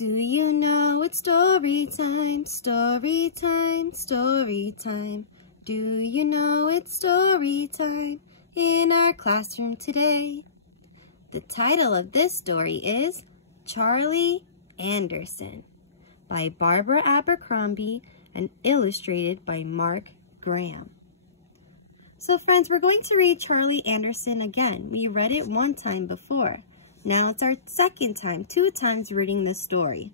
Do you know it's story time, story time, story time? Do you know it's story time in our classroom today? The title of this story is Charlie Anderson by Barbara Abercrombie and illustrated by Mark Graham. So friends, we're going to read Charlie Anderson again. We read it one time before. Now it's our second time, 2 times reading this story.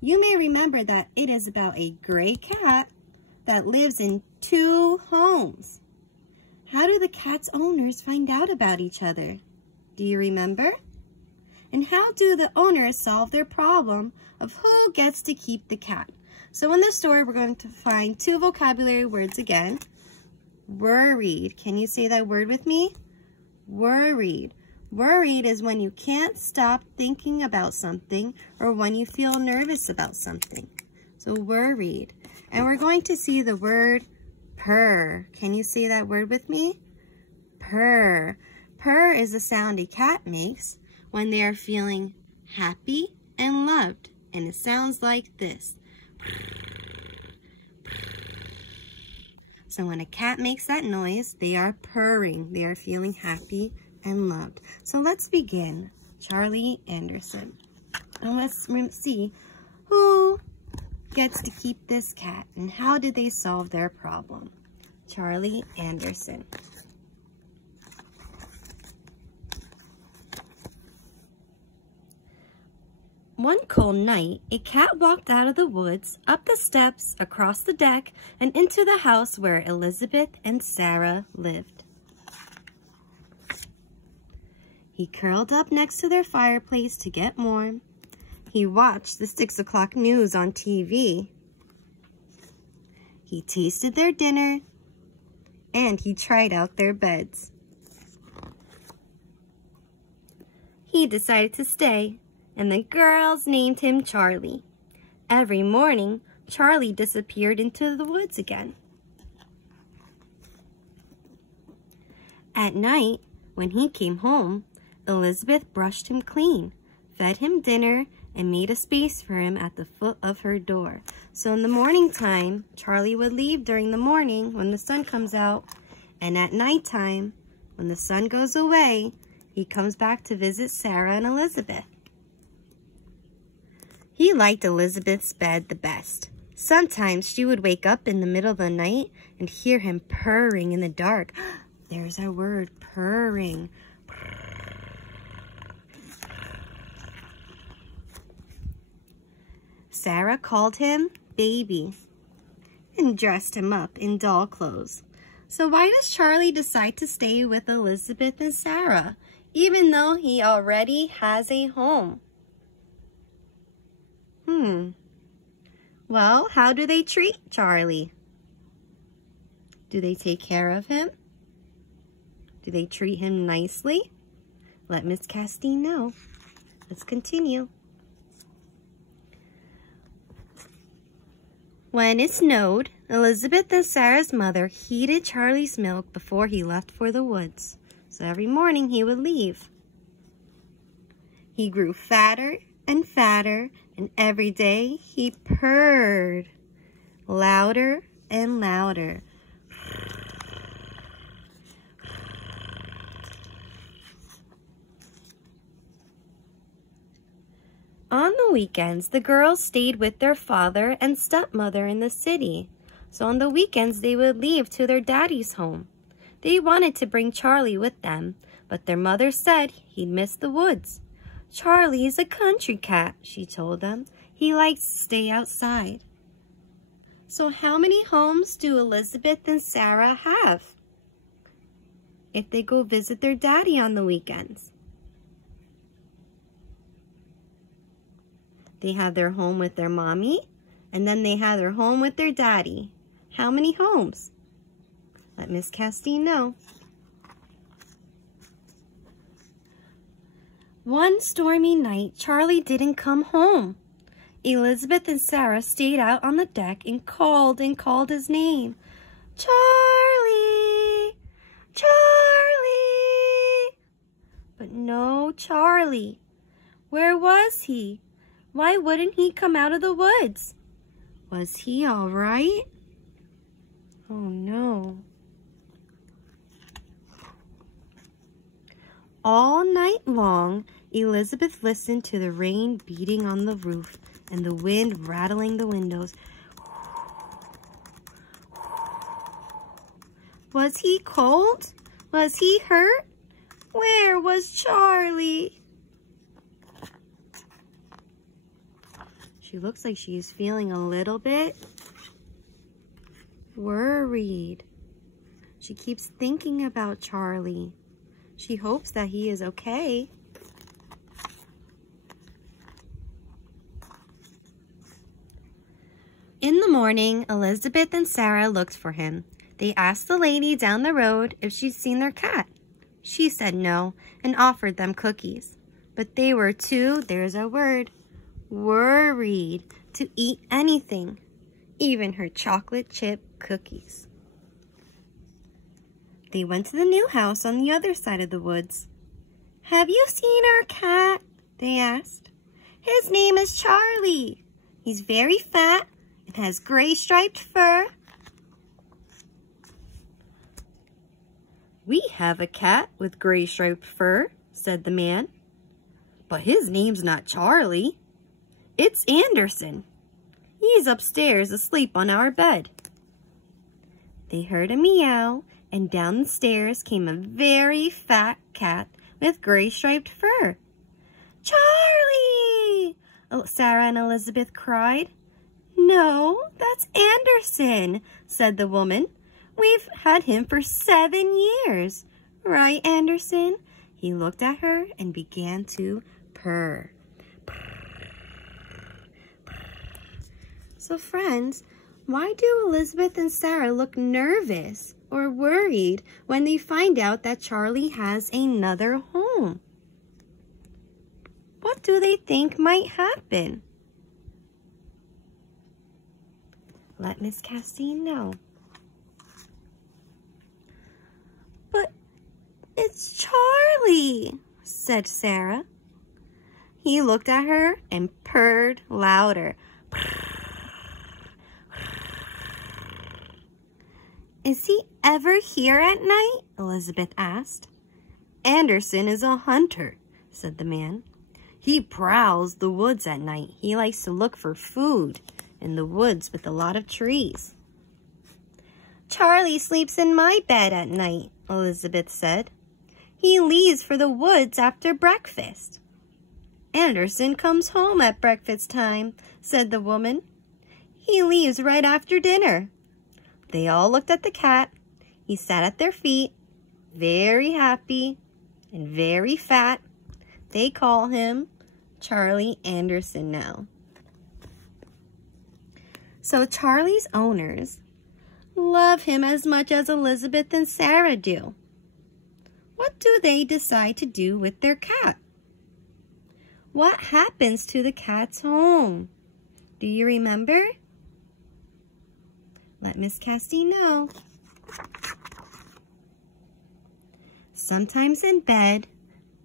You may remember that it is about a gray cat that lives in 2 homes. How do the cat's owners find out about each other? Do you remember? And how do the owners solve their problem of who gets to keep the cat? So in this story, we're going to find 2 vocabulary words again. Worried. Can you say that word with me? Worried. Worried is when you can't stop thinking about something or when you feel nervous about something. So worried. And we're going to see the word purr. Can you say that word with me? Purr. Purr is the sound a cat makes when they are feeling happy and loved. And it sounds like this. So when a cat makes that noise, they are purring. They are feeling happy and loved. So let's begin. Charlie Anderson. And let's see who gets to keep this cat and how did they solve their problem. Charlie Anderson. One cold night, a cat walked out of the woods, up the steps, across the deck, and into the house where Elizabeth and Sarah lived. He curled up next to their fireplace to get warm. He watched the 6 o'clock news on TV. He tasted their dinner, and he tried out their beds. He decided to stay, and the girls named him Charlie. Every morning, Charlie disappeared into the woods again. At night, when he came home, Elizabeth brushed him clean, fed him dinner, and made a space for him at the foot of her door. So in the morning time, Charlie would leave during the morning when the sun comes out, and at nighttime, when the sun goes away, he comes back to visit Sarah and Elizabeth. He liked Elizabeth's bed the best. Sometimes she would wake up in the middle of the night and hear him purring in the dark. There's our word, purring. Sarah called him baby and dressed him up in doll clothes. So why does Charlie decide to stay with Elizabeth and Sarah, even though he already has a home? Well, how do they treat Charlie? Do they take care of him? Do they treat him nicely? Let Miss Castine know. Let's continue. When it snowed, Elizabeth and Sarah's mother heated Charlie's milk before he left for the woods. So every morning he would leave. He grew fatter and fatter, and every day he purred louder and louder. On the weekends, the girls stayed with their father and stepmother in the city. So on the weekends, they would leave to their daddy's home. They wanted to bring Charlie with them, but their mother said he'd miss the woods. Charlie is a country cat, she told them. He likes to stay outside. So how many homes do Elizabeth and Sarah have if they go visit their daddy on the weekends? They have their home with their mommy, and then they have their home with their daddy. How many homes? Let Miss Castine know. One stormy night, Charlie didn't come home. Elizabeth and Sarah stayed out on the deck and called his name. Charlie! Charlie! But no Charlie. Where was he? Why wouldn't he come out of the woods? Was he all right? Oh no. All night long, Elizabeth listened to the rain beating on the roof and the wind rattling the windows. Was he cold? Was he hurt? Where was Charlie? She looks like she's feeling a little bit worried. She keeps thinking about Charlie. She hopes that he is okay. In the morning, Elizabeth and Sarah looked for him. They asked the lady down the road if she'd seen their cat. She said no and offered them cookies. But they were too, there's a word, worried to eat anything, even her chocolate chip cookies. They went to the new house on the other side of the woods. "Have you seen our cat?" they asked. "His name is Charlie. He's very fat and has gray striped fur." "We have a cat with gray striped fur," said the man. "But his name's not Charlie. It's Anderson. He's upstairs asleep on our bed." They heard a meow, and down the stairs came a very fat cat with gray striped fur. "Charlie!" Sarah and Elizabeth cried. "No, that's Anderson," said the woman. "We've had him for 7 years. Right, Anderson?" He looked at her and began to purr. So friends, why do Elizabeth and Sarah look nervous or worried when they find out that Charlie has another home? What do they think might happen? Let Miss Castine know. "But it's Charlie," said Sarah. He looked at her and purred louder. "Is he ever here at night?" Elizabeth asked. "Anderson is a hunter," said the man. "He prowls the woods at night. He likes to look for food in the woods with a lot of trees." "Charlie sleeps in my bed at night," Elizabeth said. "He leaves for the woods after breakfast." "Anderson comes home at breakfast time," said the woman. "He leaves right after dinner." They all looked at the cat. He sat at their feet, very happy and very fat. They call him Charlie Anderson now. So Charlie's owners love him as much as Elizabeth and Sarah do. What do they decide to do with their cat? What happens to the cat's home? Do you remember? Let Miss Castine know. Sometimes in bed,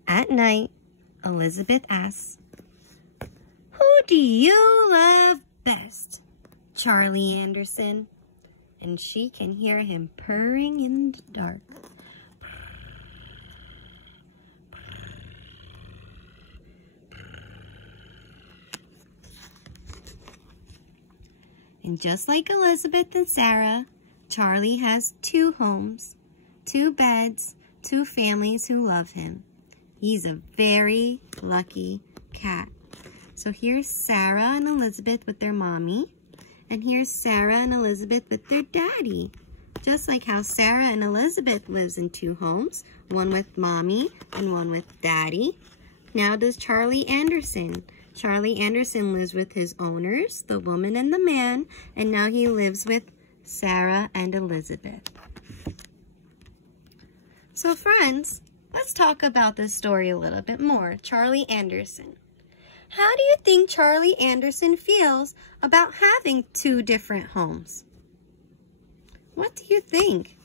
at night, Elizabeth asks, "Who do you love best?" "Charlie Anderson." And she can hear him purring in the dark. And just like Elizabeth and Sarah, Charlie has 2 homes, 2 beds, 2 families who love him. He's a very lucky cat. So here's Sarah and Elizabeth with their mommy, and here's Sarah and Elizabeth with their daddy. Just like how Sarah and Elizabeth lives in 2 homes, one with mommy and one with daddy. Now does Charlie Anderson. Charlie Anderson lives with his owners, the woman and the man, and now he lives with Sarah and Elizabeth. So friends, let's talk about this story a little bit more. Charlie Anderson. How do you think Charlie Anderson feels about having 2 different homes? What do you think?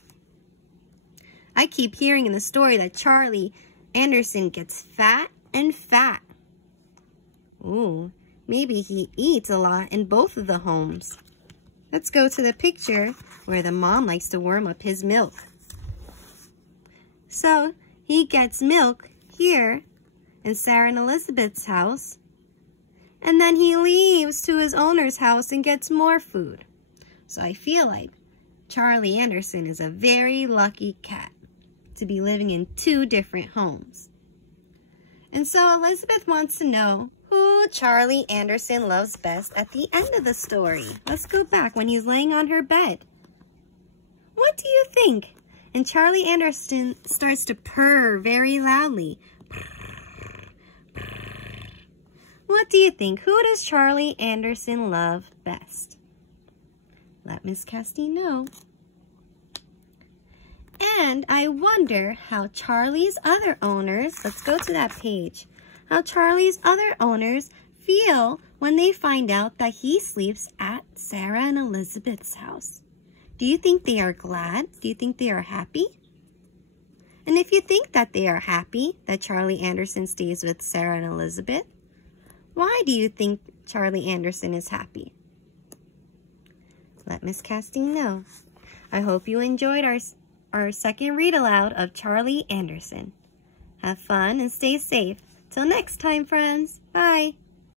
I keep hearing in the story that Charlie Anderson gets fat and fat. Ooh, maybe he eats a lot in both of the homes. Let's go to the picture where the mom likes to warm up his milk. So he gets milk here in Sarah and Elizabeth's house, and then he leaves to his owner's house and gets more food. So I feel like Charlie Anderson is a very lucky cat to be living in 2 different homes. And so Elizabeth wants to know who Charlie Anderson loves best at the end of the story. Let's go back when he's laying on her bed. What do you think? And Charlie Anderson starts to purr very loudly. What do you think? Who does Charlie Anderson love best? Let Miss Castine know. And I wonder how Charlie's other owners, let's go to that page, how Charlie's other owners feel when they find out that he sleeps at Sarah and Elizabeth's house. Do you think they are glad? Do you think they are happy? And if you think that they are happy that Charlie Anderson stays with Sarah and Elizabeth, why do you think Charlie Anderson is happy? Let Miss Castine know. I hope you enjoyed our second read aloud of Charlie Anderson. Have fun and stay safe. Till next time, friends. Bye.